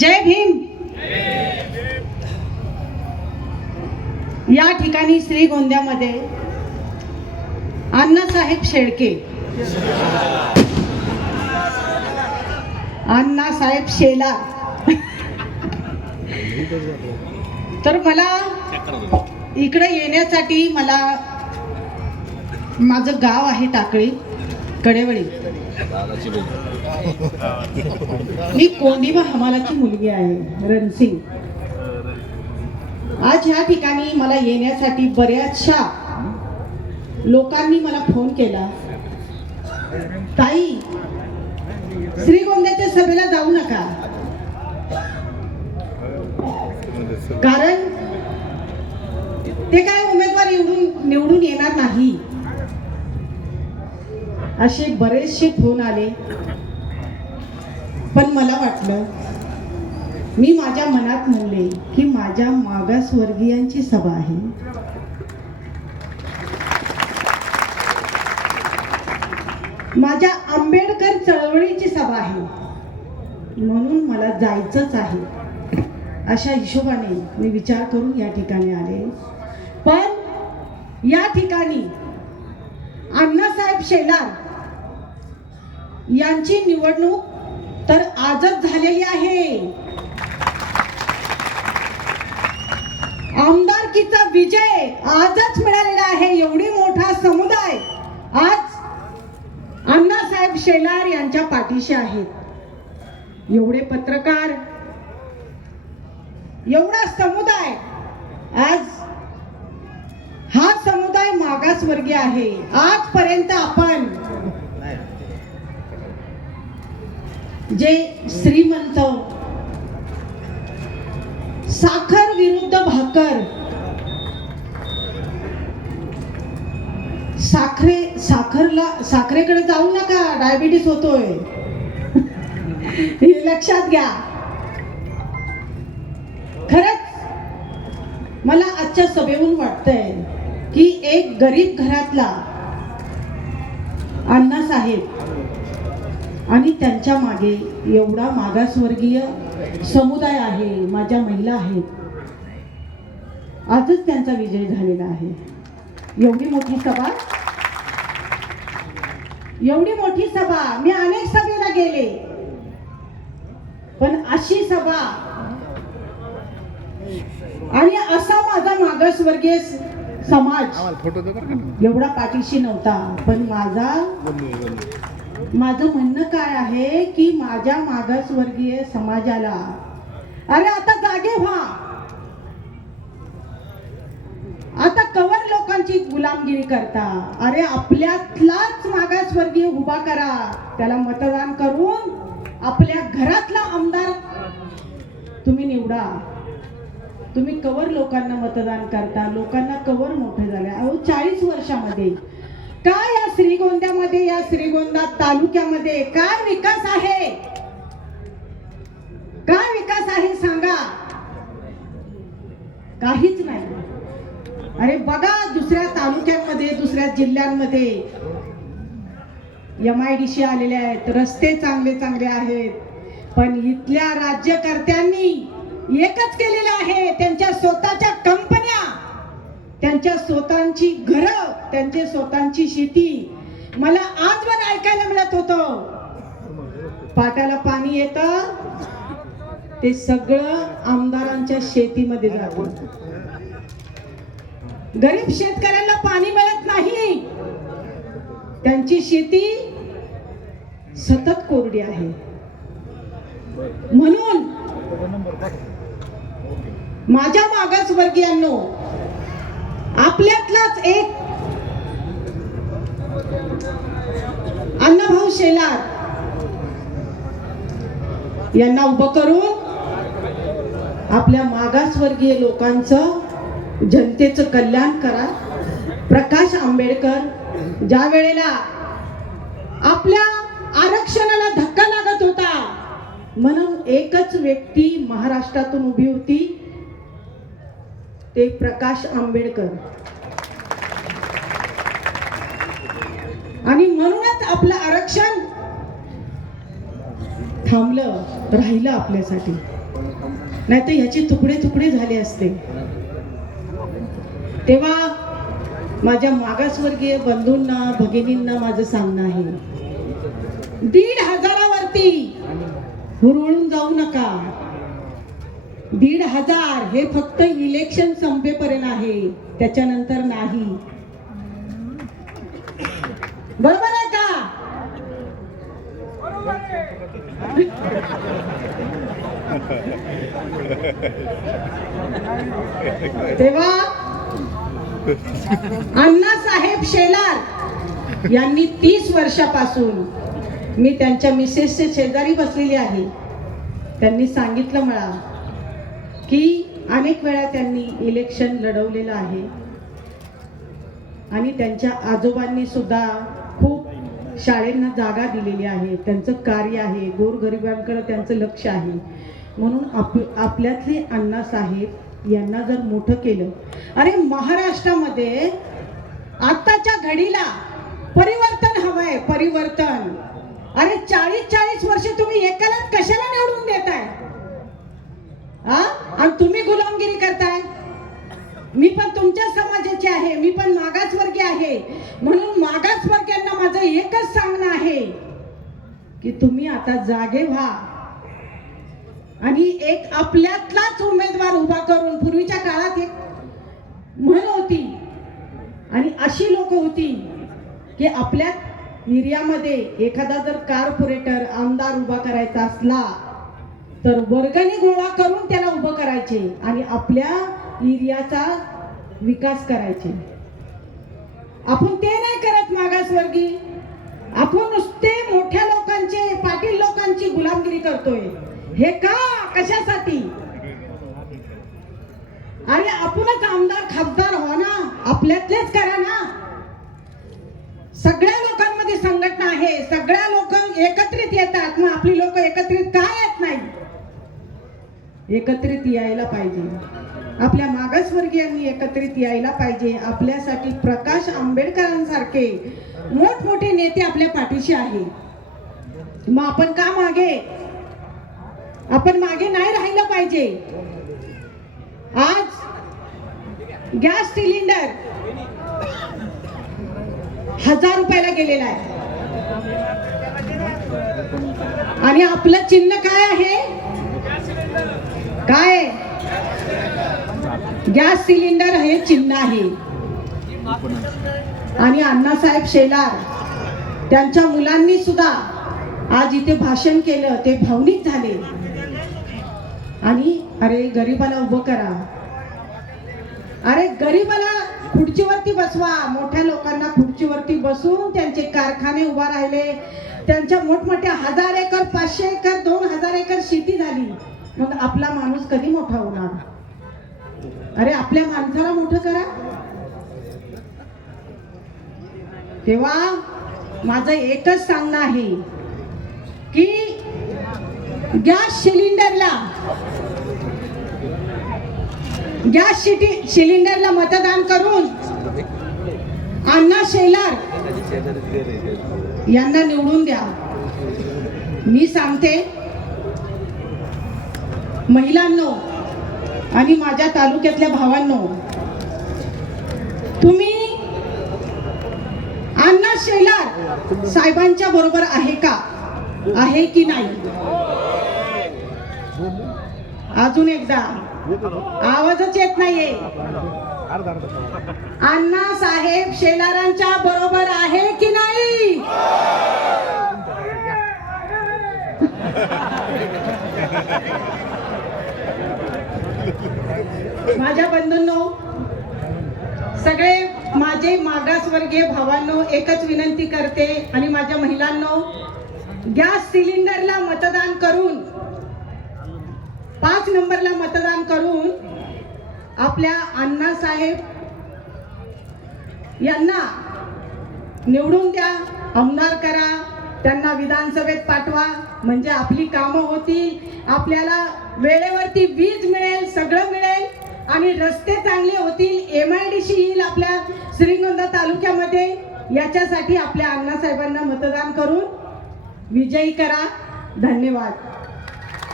जय भीम. या ठिकाणी श्रीगोंद्यामध्ये अण्णासाहेब शेळके. अण्णासाहेब शेला. तर मला इकडे येण्यासाठी मला माझं गाव आहे टाकळी कडेवळी. मी कोंडीबा हमालाची मुलगी आहे रणसिंग. आज ह्या ठिकाणी मला येण्यासाठी बऱ्याचशा लोकांनी मला फोन केला. ताई श्रीगोंद्याच्या सभेला जाऊ नका. कारण ते काय उमेदवार निवडून निवडून येणार नाही. असे बरेचसे फोन आले. पण मला वाटलं मी माझ्या मनात म्हणले की माझ्या मागासवर्गीयांची सभा आहे. माझ्या आंबेडकर चळवळीची सभा आहे. म्हणून मला जायचंच आहे. अशा हिशोबाने मी विचार करून या ठिकाणी आले. पण या ठिकाणी अण्णासाहेब शेलार यांची निवडणूक तर आजच झालेली आहे. आमदारकीचा विजय आजच मिळालेला आहे. एवढी मोठा समुदाय आज अण्णासाहेब शेलार यांच्या पाठीशी आहेत एवढे पत्रकार एवढा समुदाय आज हा समुदाय मागासवर्गीय आहे. आजपर्यंत आपण जे श्रीमंत साखर विरुद्ध भाकर साखरे साखरला साखरेकडे जाऊ नका डायबिटीस होतोय. हे लक्षात घ्या. खरंच मला आजच्या सभेहून वाटतंय की एक गरीब घरातला अण्णासाहेब आणि त्यांच्या मागे एवढा मागासवर्गीय समुदाय आहे माझ्या महिला आहेत. आजच त्यांचा विजय झालेला आहे. एवढी मोठी सभा? एवढी मोठी सभा. मी अनेक सभेला गेले. पण अशी सभा आणि असा माझा मागासवर्गीय समाज एवढा पाठीशी नव्हता. पण माझा माझं म्हणणं काय आहे की माझ्या मागासवर्गीय समाजाला अरे आता जागे व्हा. आता कवर लोकांची गुलामगिरी करता. अरे आपल्यातलाच मागासवर्गीय उभा करा. त्याला मतदान करून आपल्या घरातला आमदार तुम्ही निवडा. तुम्ही कवर लोकांना मतदान करता. लोकांना कवर मोठे झाले. अहो चाळीस वर्षामध्ये काय या श्रीगोंद्यामध्ये या श्रीगोंदा तालुक्यामध्ये काय विकास आहे? काय विकास आहे सांगा? काहीच नाही. अरे बघा दुसऱ्या तालुक्यांमध्ये दुसऱ्या जिल्ह्यांमध्ये एम आय डी सी आलेले आहेत. रस्ते चांगले चांगले आहेत. पण इथल्या राज्यकर्त्यांनी एकच केलेलं आहे. त्यांच्या स्वतःच्या कंपन्या त्यांच्या स्वतःची घरं त्यांची स्वतःची शेती. मला आज पण ऐकायला मिळत होतं. पाटाला पाणी येतं. ते सगळं आमदारांच्या शेतीमध्ये जात. गरीब शेतकऱ्यांना पाणी मिळत नाही. त्यांची शेती सतत कोरडी आहे. म्हणून माझ्या मागासवर्गीयांनो आपल्यातलाच एक अण्णाभाऊ शेलार यांना उभं करून आपल्या मागासवर्गीय लोकांचं जनतेचं कल्याण करा. प्रकाश आंबेडकर ज्या वेळेला आपल्या आरक्षणाला धक्का लागत होता म्हणून एकच व्यक्ती महाराष्ट्रातून उभी होती ते प्रकाश आंबेडकर. आणि म्हणूनच आपलं आरक्षण थांबलं राहिलं आपल्यासाठी. नाही तर ह्याचे तुकडे तुकडे झाले असते. तेव्हा माझ्या मागासवर्गीय बंधूंना भगिनींना माझं सांगणं आहे. दीड हजारावरती हुरळून जाऊ नका. दीड हजार हे फक्त इलेक्शन संपेपर्यंत आहे. त्याच्यानंतर नाही. बरोबर आहे का? तेव्हा अण्णासाहेब शेलार यांनी तीस वर्षापासून मी त्यांच्या मिसेसचे शेजारी बसलेली आहे. त्यांनी सांगितलं मला की अनेक वेळा त्यांनी इलेक्शन लढवलेलं आहे. आणि त्यांच्या आजोबांनी सुद्धा खूप शाळेंना जागा दिलेली आहे. त्यांचं कार्य आहे. गोरगरिबांकडे त्यांचं लक्ष आहे. म्हणून आप आपल्यातले अण्णासाहेब यांना जर मोठं केलं अरे महाराष्ट्रामध्ये आत्ताच्या घडीला परिवर्तन हवंय परिवर्तन. अरे चाळीस चाळीस वर्ष तुम्ही एकालाच कशाला निवडून देताय? आणि तुम्ही गुलामगिरी करताय. मी पण तुमच्या समाजाची आहे. मी पण मागासवर्गीय आहे. म्हणून मागासवर्गीयांना माझं एकच सांगणं आहे की तुम्ही आता जागे व्हा. आणि एक आपल्यातलाच उमेदवार उभा करून पूर्वीच्या काळात एक म्हण होती आणि अशी लोक होती की आपल्या एरियामध्ये एखादा जर कार्पोरेटर आमदार उभा करायचा असला तर वर्गणी गोळा करून त्याला उभं करायचे आणि आपल्या एरियाचा विकास करायचे. आपण ते नाही करत मागासवर्गी आपण नुसते मोठ्या लोकांचे पाटील लोकांची गुलामगिरी करतोय. हे का? कशासाठी? अरे आपणच आमदार खासदार व्हा ना. आपल्यातलेच करा ना. सगळ्या लोकांमध्ये संघटना आहे. सगळ्या लोक एकत्रित येतात. मग आपली लोक एकत्र एकत्रित यायला पाहिजे. आपल्या मागासवर्गीयांनी एकत्रित यायला पाहिजे. आपल्यासाठी प्रकाश आंबेडकरांसारखे मोठमोठे नेते आपल्या पाठीशी आहे मग आपण का मागे? आपण मागे नाही राहिलं पाहिजे. आज गॅस सिलेंडर हजार रुपयाला गेलेला आहे. आणि आपलं चिन्ह काय आहे? काय? गॅस सिलेंडर हे चिन्ह आहे. आणि अण्णासाहेब शेलार त्यांच्या मुलांनी सुद्धा आज इथे भाषण केलं ते भावनिक झाले. आणि अरे गरीबाला उभं करा. अरे गरीबाला खुर्चीवरती बसवा. मोठ्या लोकांना खुर्चीवरती बसून त्यांचे कारखाने उभा राहिले. त्यांच्या मोठमोठ्या हजार एकर पाचशे एकर दोन हजार एकर शेती झाली. मग आपला माणूस कधी मोठा होणार? अरे आपल्या माणसाला मोठं करा. तेव्हा माझं एकच सांगणं आहे की गॅस सिलेंडरला गॅस शिटी सिलेंडरला मतदान करून अण्णा शेलार यांना निवडून द्या. मी सांगते महिलांनो आणि माझ्या तालुक्यातल्या भावांनो तुम्ही अण्णा शेलार साहेबांच्या बरोबर आहे का? आहे की नाही? अजून एकदा. आवाजच येत नाहीये. अण्णा साहेब शेलारांच्या बरोबर आहे की नाही? माझ्या बंधूंनो सगळे माझे मागासवर्गीय भावांनो एकच विनंती करते आणि माझ्या महिलांनो गॅस सिलेंडरला मतदान करून पाच नंबरला मतदान करून आपल्या अण्णासाहेब यांना निवडून द्या आमदार करा त्यांना विधानसभेत पाठवा म्हणजे आपली कामं होतील आपल्याला वेळेवरती वीज मिळेल सगळं मिळेल. आणि रस्ते चांगले होतील एम आय डी सी येईल आपल्या श्रीगोंदा तालुक्यामध्ये. याच्यासाठी आपल्या अण्णासाहेबांना मतदान करून विजयी करा. धन्यवाद.